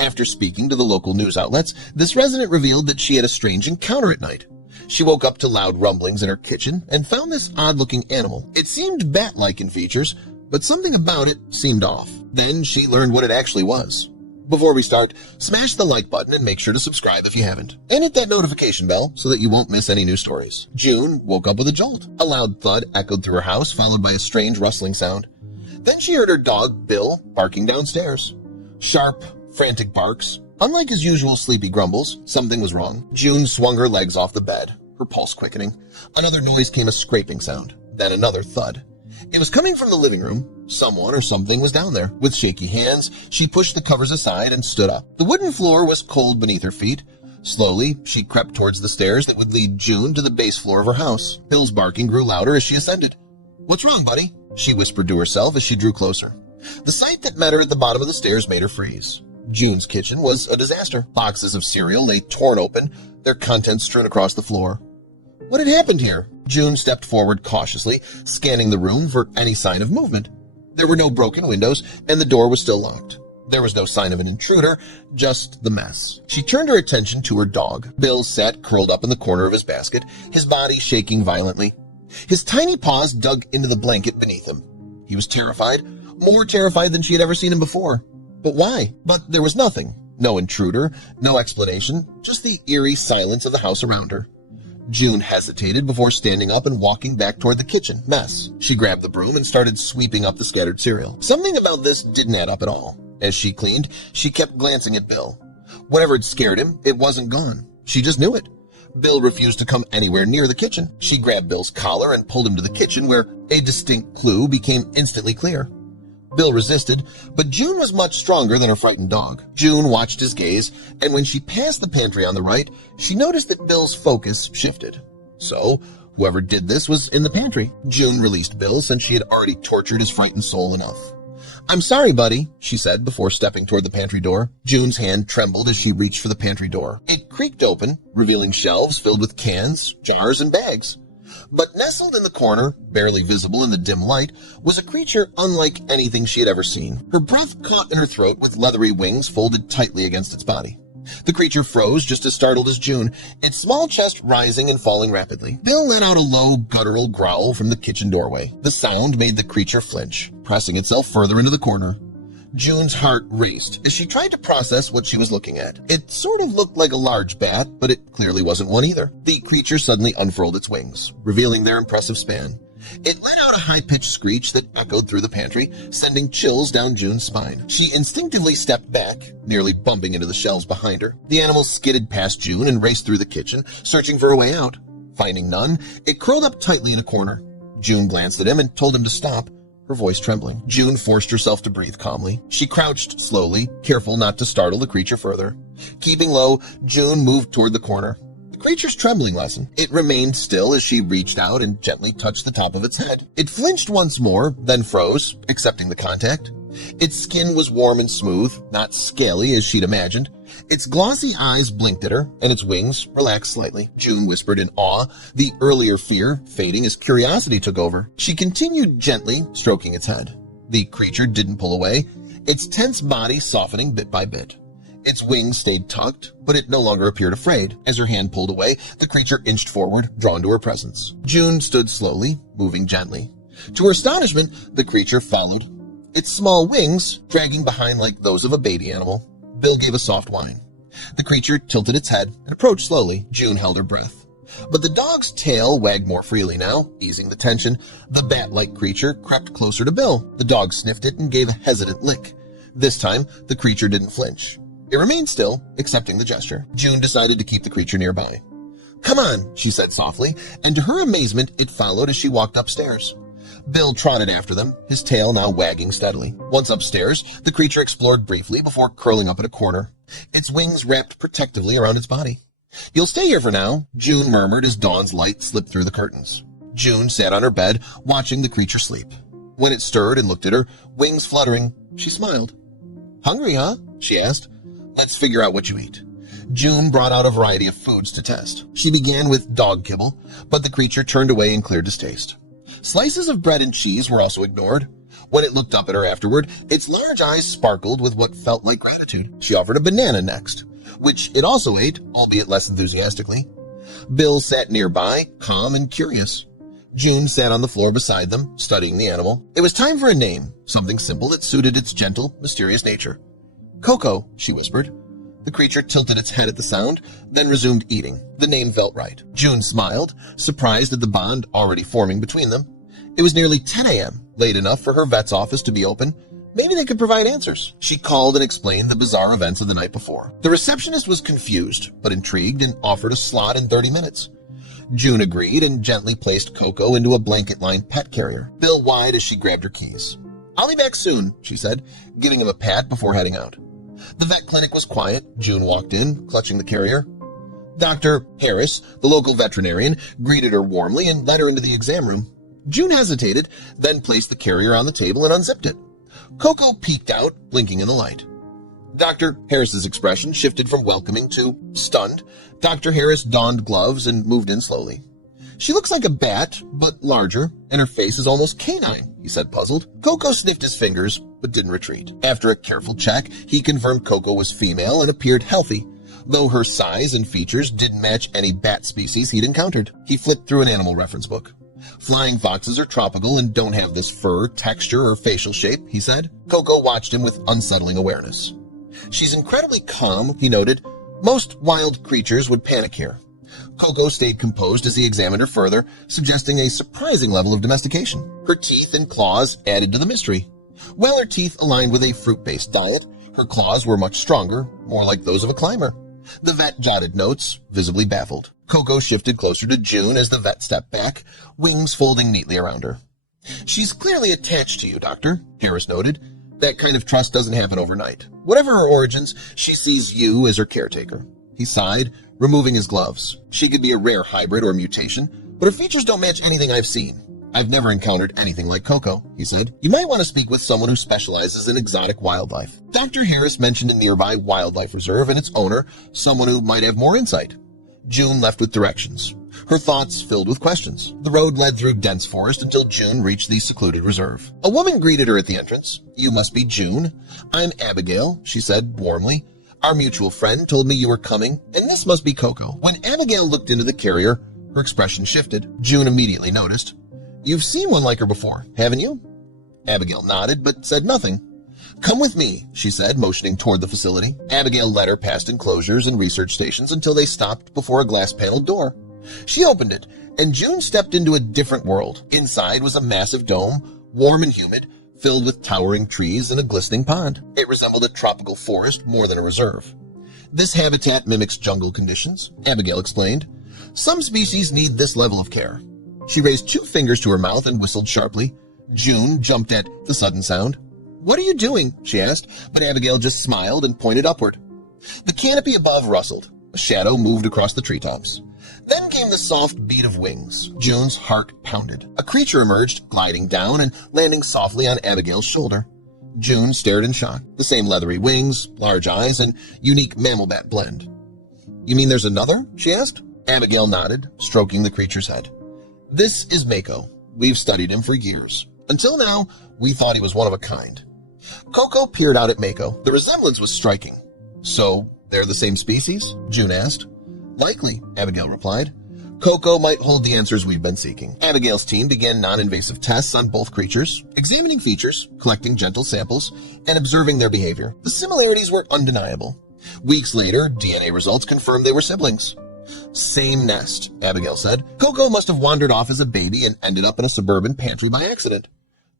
After speaking to the local news outlets, this resident revealed that she had a strange encounter at night. She woke up to loud rumblings in her kitchen and found this odd-looking animal. It seemed bat-like in features, but something about it seemed off. Then she learned what it actually was. Before we start, smash the like button and make sure to subscribe if you haven't. And hit that notification bell so that you won't miss any new stories. June woke up with a jolt. A loud thud echoed through her house, followed by a strange rustling sound. Then she heard her dog, Bill, barking downstairs. Sharp, frantic barks. Unlike his usual sleepy grumbles, something was wrong. June swung her legs off the bed, her pulse quickening. Another noise came, a scraping sound, then another thud. It was coming from the living room. Someone or something was down there. With shaky hands, she pushed the covers aside and stood up. The wooden floor was cold beneath her feet. Slowly, she crept towards the stairs that would lead June to the base floor of her house. Bill's barking grew louder as she ascended. "What's wrong, buddy?" she whispered to herself as she drew closer. The sight that met her at the bottom of the stairs made her freeze. June's kitchen was a disaster. Boxes of cereal lay torn open, their contents strewn across the floor. What had happened here? June stepped forward cautiously, scanning the room for any sign of movement. There were no broken windows, and the door was still locked. There was no sign of an intruder, just the mess. She turned her attention to her dog. Bill sat curled up in the corner of his basket, his body shaking violently. His tiny paws dug into the blanket beneath him. He was terrified, more terrified than she had ever seen him before. But why? But there was nothing. No intruder, no explanation, just the eerie silence of the house around her. June hesitated before standing up and walking back toward the kitchen mess. She grabbed the broom and started sweeping up the scattered cereal. Something about this didn't add up at all. As she cleaned, she kept glancing at Bill. Whatever had scared him, it wasn't gone. She just knew it. Bill refused to come anywhere near the kitchen. She grabbed Bill's collar and pulled him to the kitchen, where a distinct clue became instantly clear. Bill resisted, but June was much stronger than her frightened dog. June watched his gaze, and when she passed the pantry on the right, she noticed that Bill's focus shifted. So, whoever did this was in the pantry. June released Bill since she had already tortured his frightened soul enough. "I'm sorry, buddy," she said before stepping toward the pantry door. June's hand trembled as she reached for the pantry door. It creaked open, revealing shelves filled with cans, jars, and bags. But nestled in the corner, barely visible in the dim light, was a creature unlike anything she had ever seen. Her breath caught in her throat with leathery wings folded tightly against its body. The creature froze just as startled as June, its small chest rising and falling rapidly. Bill let out a low, guttural growl from the kitchen doorway. The sound made the creature flinch, pressing itself further into the corner. June's heart raced as she tried to process what she was looking at. It sort of looked like a large bat, but it clearly wasn't one either. The creature suddenly unfurled its wings, revealing their impressive span. It let out a high-pitched screech that echoed through the pantry, sending chills down June's spine. She instinctively stepped back, nearly bumping into the shelves behind her. The animal skidded past June and raced through the kitchen, searching for a way out. Finding none, it curled up tightly in a corner. June glanced at him and told him to stop, her voice trembling. June forced herself to breathe calmly. She crouched slowly, careful not to startle the creature further. Keeping low, June moved toward the corner. The creature's trembling lessened. It remained still as she reached out and gently touched the top of its head. It flinched once more, then froze, accepting the contact. Its skin was warm and smooth, not scaly as she'd imagined. Its glossy eyes blinked at her, and its wings relaxed slightly. June whispered in awe, the earlier fear fading as curiosity took over. She continued gently, stroking its head. The creature didn't pull away, its tense body softening bit by bit. Its wings stayed tucked, but it no longer appeared afraid. As her hand pulled away, the creature inched forward, drawn to her presence. June stood slowly, moving gently. To her astonishment, the creature followed, its small wings dragging behind like those of a baby animal. Bill gave a soft whine. The creature tilted its head and approached slowly. June held her breath. But the dog's tail wagged more freely now, easing the tension. The bat-like creature crept closer to Bill. The dog sniffed it and gave a hesitant lick. This time, the creature didn't flinch. It remained still, accepting the gesture. June decided to keep the creature nearby. "Come on," she said softly, and to her amazement, it followed as she walked upstairs. Bill trotted after them, his tail now wagging steadily. Once upstairs, the creature explored briefly before curling up in a corner, its wings wrapped protectively around its body. "You'll stay here for now," June murmured as dawn's light slipped through the curtains. June sat on her bed, watching the creature sleep. When it stirred and looked at her, wings fluttering, she smiled. "Hungry, huh?" she asked. "Let's figure out what you eat." June brought out a variety of foods to test. She began with dog kibble, but the creature turned away and cleared distaste. Slices of bread and cheese were also ignored. When it looked up at her afterward, its large eyes sparkled with what felt like gratitude. She offered a banana next, which it also ate, albeit less enthusiastically. Bill sat nearby, calm and curious. June sat on the floor beside them, studying the animal. It was time for a name, something simple that suited its gentle, mysterious nature. "Coco," she whispered. The creature tilted its head at the sound, then resumed eating. The name felt right. June smiled, surprised at the bond already forming between them. It was nearly 10 a.m., late enough for her vet's office to be open. Maybe they could provide answers. She called and explained the bizarre events of the night before. The receptionist was confused, but intrigued, and offered a slot in 30 minutes. June agreed and gently placed Coco into a blanket-lined pet carrier. Bill whined as she grabbed her keys. "I'll be back soon," she said, giving him a pat before heading out. The vet clinic was quiet. June walked in, clutching the carrier. Dr. Harris, the local veterinarian, greeted her warmly and led her into the exam room. June hesitated, then placed the carrier on the table and unzipped it. Coco peeked out, blinking in the light. Dr. Harris's expression shifted from welcoming to stunned. Dr. Harris donned gloves and moved in slowly. "She looks like a bat, but larger, and her face is almost canine," he said, puzzled. Coco sniffed his fingers, but didn't retreat. After a careful check, he confirmed Coco was female and appeared healthy, though her size and features didn't match any bat species he'd encountered. He flipped through an animal reference book. "Flying foxes are tropical and don't have this fur, texture, or facial shape," he said. Coco watched him with unsettling awareness. "She's incredibly calm," he noted. "Most wild creatures would panic here." Coco stayed composed as he examined her further, suggesting a surprising level of domestication. Her teeth and claws added to the mystery. While her teeth aligned with a fruit-based diet, her claws were much stronger, more like those of a climber. The vet jotted notes, visibly baffled. Coco shifted closer to June as the vet stepped back, wings folding neatly around her. "She's clearly attached to you, Doctor," Harris noted. "That kind of trust doesn't happen overnight. Whatever her origins, she sees you as her caretaker." He sighed, removing his gloves. "She could be a rare hybrid or mutation, but her features don't match anything I've seen. I've never encountered anything like Coco," he said. "You might want to speak with someone who specializes in exotic wildlife." Dr. Harris mentioned a nearby wildlife reserve and its owner, someone who might have more insight. June left with directions, her thoughts filled with questions. The road led through dense forest until June reached the secluded reserve. A woman greeted her at the entrance. "You must be June. I'm Abigail," she said warmly. "Our mutual friend told me you were coming, and this must be Coco." When Abigail looked into the carrier, her expression shifted. June immediately noticed. "You've seen one like her before, haven't you?" Abigail nodded, but said nothing. "Come with me," she said, motioning toward the facility. Abigail led her past enclosures and research stations until they stopped before a glass-paneled door. She opened it, and June stepped into a different world. Inside was a massive dome, warm and humid, filled with towering trees and a glistening pond. It resembled a tropical forest more than a reserve. "This habitat mimics jungle conditions," Abigail explained. "Some species need this level of care." She raised 2 fingers to her mouth and whistled sharply. June jumped at the sudden sound. "What are you doing?" she asked, but Abigail just smiled and pointed upward. The canopy above rustled. A shadow moved across the treetops. Then came the soft beat of wings. June's heart pounded. A creature emerged, gliding down and landing softly on Abigail's shoulder. June stared in shock. The same leathery wings, large eyes, and unique mammal bat blend. "You mean there's another?" she asked. Abigail nodded, stroking the creature's head. "This is Mako. We've studied him for years. Until now, we thought he was one of a kind." Coco peered out at Mako. The resemblance was striking. "So, they're the same species?" June asked. "Likely," Abigail replied. "Coco might hold the answers we've been seeking." Abigail's team began non-invasive tests on both creatures, examining features, collecting gentle samples, and observing their behavior. The similarities were undeniable. Weeks later, DNA results confirmed they were siblings. "Same nest," Abigail said. "Coco must have wandered off as a baby and ended up in a suburban pantry by accident."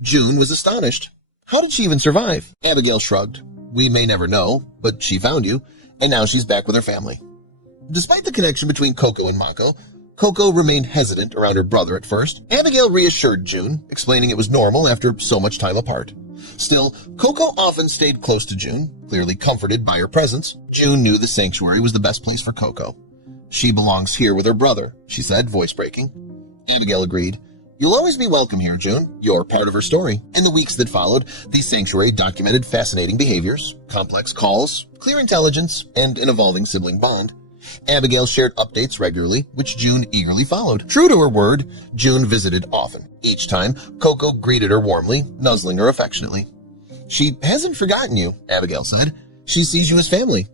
June was astonished. "How did she even survive?" Abigail shrugged. "We may never know, but she found you, and now she's back with her family." Despite the connection between Coco and Mako, Coco remained hesitant around her brother at first. Abigail reassured June, explaining it was normal after so much time apart. Still, Coco often stayed close to June, clearly comforted by her presence. June knew the sanctuary was the best place for Coco. "She belongs here with her brother," she said, voice breaking. Abigail agreed. "You'll always be welcome here, June. You're part of her story." In the weeks that followed, the sanctuary documented fascinating behaviors, complex calls, clear intelligence, and an evolving sibling bond. Abigail shared updates regularly, which June eagerly followed. True to her word, June visited often. Each time, Coco greeted her warmly, nuzzling her affectionately. "She hasn't forgotten you," Abigail said. "She sees you as family."